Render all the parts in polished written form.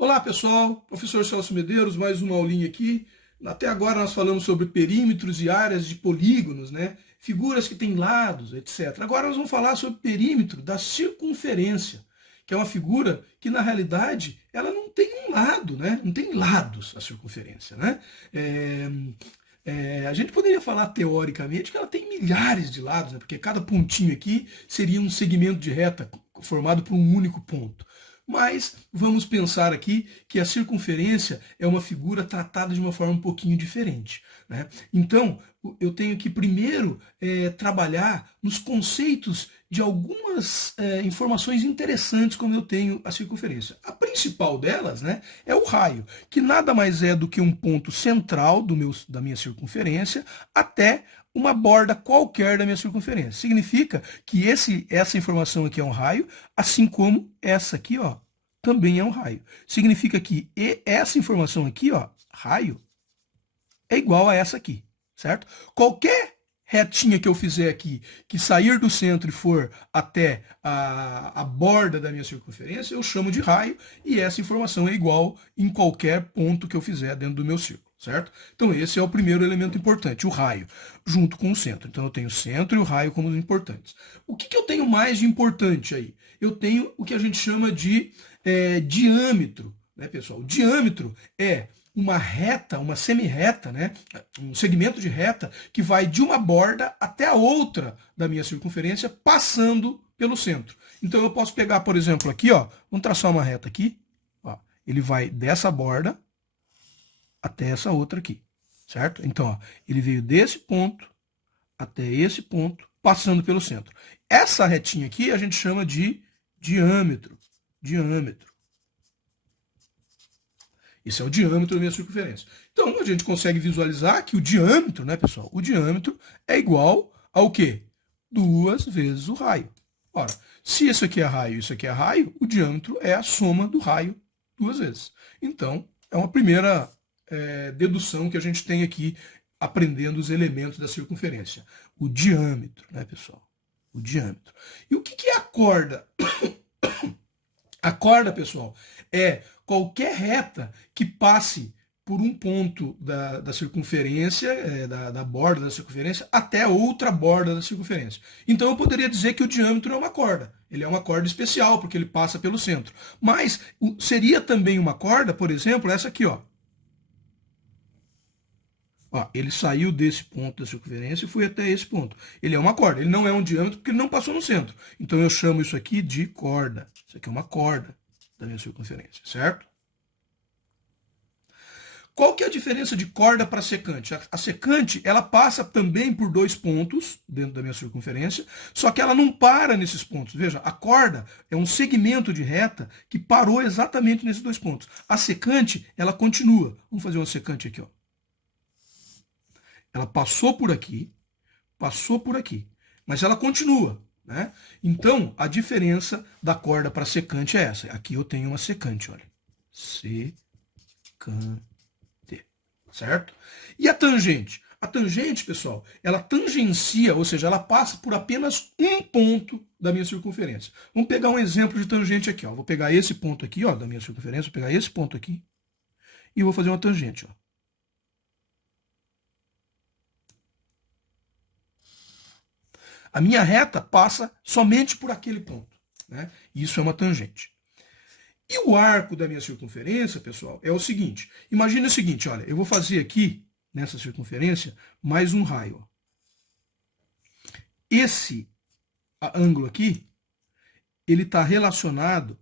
Olá pessoal, professor Celso Medeiros, mais uma aulinha aqui. Até agora nós falamos sobre perímetros e áreas de polígonos, né? Figuras que têm lados, etc. Agora nós vamos falar sobre o perímetro da circunferência, que é uma figura que na realidade ela não tem um lado, né? Não tem lados a circunferência, né? A gente poderia falar teoricamente que ela tem milhares de lados, né? Porque cada pontinho aqui seria um segmento de reta formado por um único ponto. Mas vamos pensar aqui que a circunferência é uma figura tratada de uma forma um pouquinho diferente, né? Então, eu tenho que primeiro trabalhar nos conceitos de algumas informações interessantes como eu tenho a circunferência. A principal delas, né, é o raio, que nada mais é do que um ponto central da minha circunferência até uma borda qualquer da minha circunferência. Significa que essa informação aqui é um raio, assim como essa aqui, ó, também é um raio. Significa que essa informação aqui, ó, raio, é igual a essa aqui, certo? Qualquer retinha que eu fizer aqui, que sair do centro e for até a borda da minha circunferência, eu chamo de raio, e essa informação é igual em qualquer ponto que eu fizer dentro do meu círculo, certo? Então esse é o primeiro elemento importante, o raio, junto com o centro. Então eu tenho o centro e o raio como os importantes. O que eu tenho mais de importante aí? Eu tenho o que a gente chama de diâmetro, né, pessoal? O diâmetro é uma reta, uma semi-reta, né? Um segmento de reta que vai de uma borda até a outra da minha circunferência, passando pelo centro. Então eu posso pegar, por exemplo, aqui, ó, vamos traçar uma reta aqui, ó, ele vai dessa borda até essa outra aqui, certo? Então, ó, ele veio desse ponto até esse ponto, passando pelo centro. Essa retinha aqui a gente chama de diâmetro. Diâmetro. Esse é o diâmetro da minha circunferência. Então, a gente consegue visualizar que o diâmetro, né, pessoal? O diâmetro é igual ao quê? 2 vezes o raio. Ora, se isso aqui é raio e isso aqui é raio, o diâmetro é a soma do raio 2 vezes. Então, é uma primeira dedução que a gente tem aqui, aprendendo os elementos da circunferência. O diâmetro, né, pessoal? O diâmetro. E o que é a corda? A corda, pessoal, é qualquer reta que passe por um ponto da circunferência, da borda da circunferência, até outra borda da circunferência. Então eu poderia dizer que o diâmetro é uma corda. Ele é uma corda especial, porque ele passa pelo centro. Mas seria também uma corda, por exemplo, essa aqui, ó. Ó, ele saiu desse ponto da circunferência e foi até esse ponto. Ele é uma corda, ele não é um diâmetro porque ele não passou no centro. Então eu chamo isso aqui de corda. Isso aqui é uma corda da minha circunferência, certo? Qual que é a diferença de corda para secante? A secante, ela passa também por 2 pontos dentro da minha circunferência, só que ela não para nesses pontos. Veja, a corda é um segmento de reta que parou exatamente nesses 2 pontos. A secante, ela continua. Vamos fazer uma secante aqui, ó. Ela passou por aqui, mas ela continua, né? Então, a diferença da corda para secante é essa. Aqui eu tenho uma secante, olha. Secante, certo? E a tangente? A tangente, pessoal, ela tangencia, ou seja, ela passa por apenas um ponto da minha circunferência. Vamos pegar um exemplo de tangente aqui, ó. Vou pegar esse ponto aqui, ó, da minha circunferência, vou pegar esse ponto aqui e vou fazer uma tangente, ó. A minha reta passa somente por aquele ponto, né? Isso é uma tangente. E o arco da minha circunferência, pessoal, é o seguinte. Imagine o seguinte, olha, eu vou fazer aqui, nessa circunferência, mais um raio. Esse ângulo aqui, ele está relacionado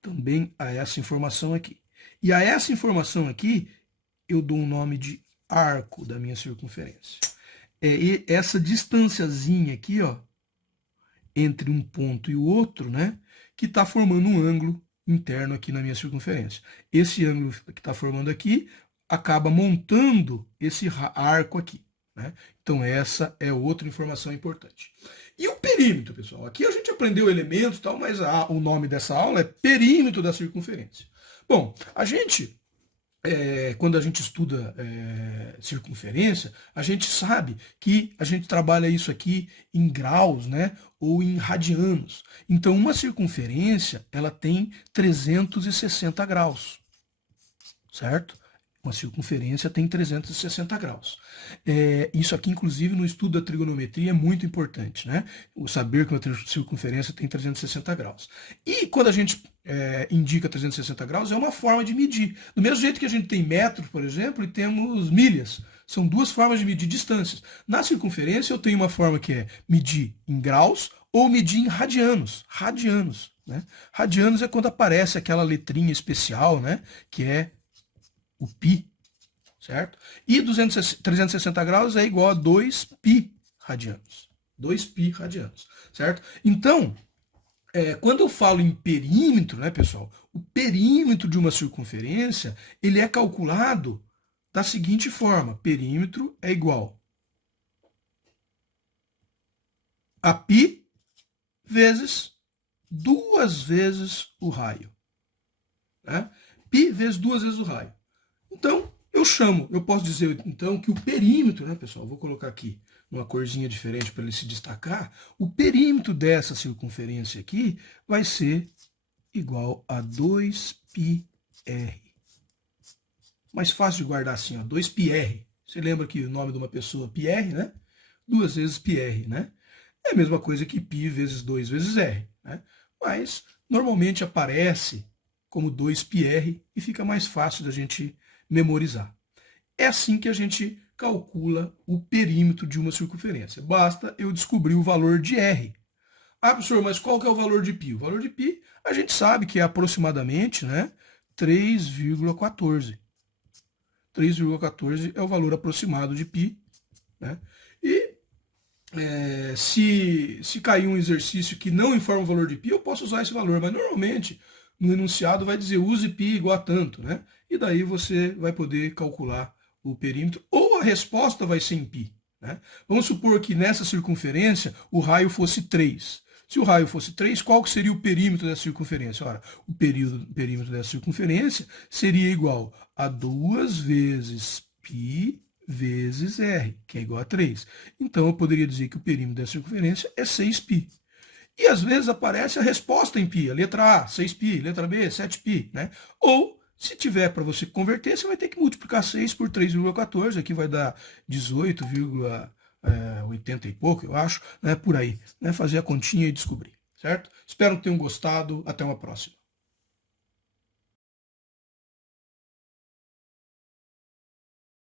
também a essa informação aqui. E a essa informação aqui, eu dou um nome de arco da minha circunferência. É essa distânciazinha aqui, ó, entre um ponto e o outro, né, que está formando um ângulo interno aqui na minha circunferência. Esse ângulo que está formando aqui acaba montando esse arco aqui, né? Então essa é outra informação importante. E o perímetro, pessoal? Aqui a gente aprendeu elementos e tal, mas o nome dessa aula é perímetro da circunferência. Bom, a gente quando a gente estuda circunferência, a gente sabe que a gente trabalha isso aqui em graus, né, ou em radianos. Então, uma circunferência, ela tem 360 graus, certo? Uma circunferência tem 360 graus. Isso aqui, inclusive, no estudo da trigonometria é muito importante, né? O saber que uma circunferência tem 360 graus. E quando a gente indica 360 graus, é uma forma de medir. Do mesmo jeito que a gente tem metros, por exemplo, e temos milhas. São duas formas de medir distâncias. Na circunferência, eu tenho uma forma que é medir em graus ou medir em radianos. Radianos, né? Radianos é quando aparece aquela letrinha especial, né? Que é o π, certo? E 360 graus é igual a 2π radianos. 2π radianos, certo? Então, quando eu falo em perímetro, né, pessoal? O perímetro de uma circunferência, ele é calculado da seguinte forma. Perímetro é igual a π vezes 2 vezes o raio. Né? Π vezes 2 vezes o raio. Então, eu posso dizer então que o perímetro, né, pessoal? Vou colocar aqui uma corzinha diferente para ele se destacar. O perímetro dessa circunferência aqui vai ser igual a 2πr. Mais fácil de guardar assim, ó, 2πr. Você lembra que o nome de uma pessoa Pierre, né? 2 vezes πr, né? É a mesma coisa que π vezes 2 vezes r, né? Mas normalmente aparece como 2πr e fica mais fácil da gente memorizar. É assim que a gente calcula o perímetro de uma circunferência. Basta eu descobrir o valor de r. Ah, professor, mas qual que é o valor de π? O valor de π a gente sabe que é aproximadamente, né, 3,14. 3,14 é o valor aproximado de π. Né? E se cair um exercício que não informa o valor de π, eu posso usar esse valor, mas normalmente no enunciado vai dizer use π igual a tanto, né? E daí você vai poder calcular o perímetro, ou a resposta vai ser em π. Né? Vamos supor que nessa circunferência o raio fosse 3. Se o raio fosse 3, qual que seria o perímetro dessa circunferência? Ora, o perímetro dessa circunferência seria igual a 2 vezes π vezes r, que é igual a 3. Então, eu poderia dizer que o perímetro dessa circunferência é 6π. E às vezes aparece a resposta em π, a letra A, 6π, letra B, 7π, né? Ou, se tiver para você converter, você vai ter que multiplicar 6 por 3,14, aqui vai dar 18,80 e pouco, eu acho, né? Por aí, né? Fazer a continha e descobrir, certo? Espero que tenham gostado, até uma próxima.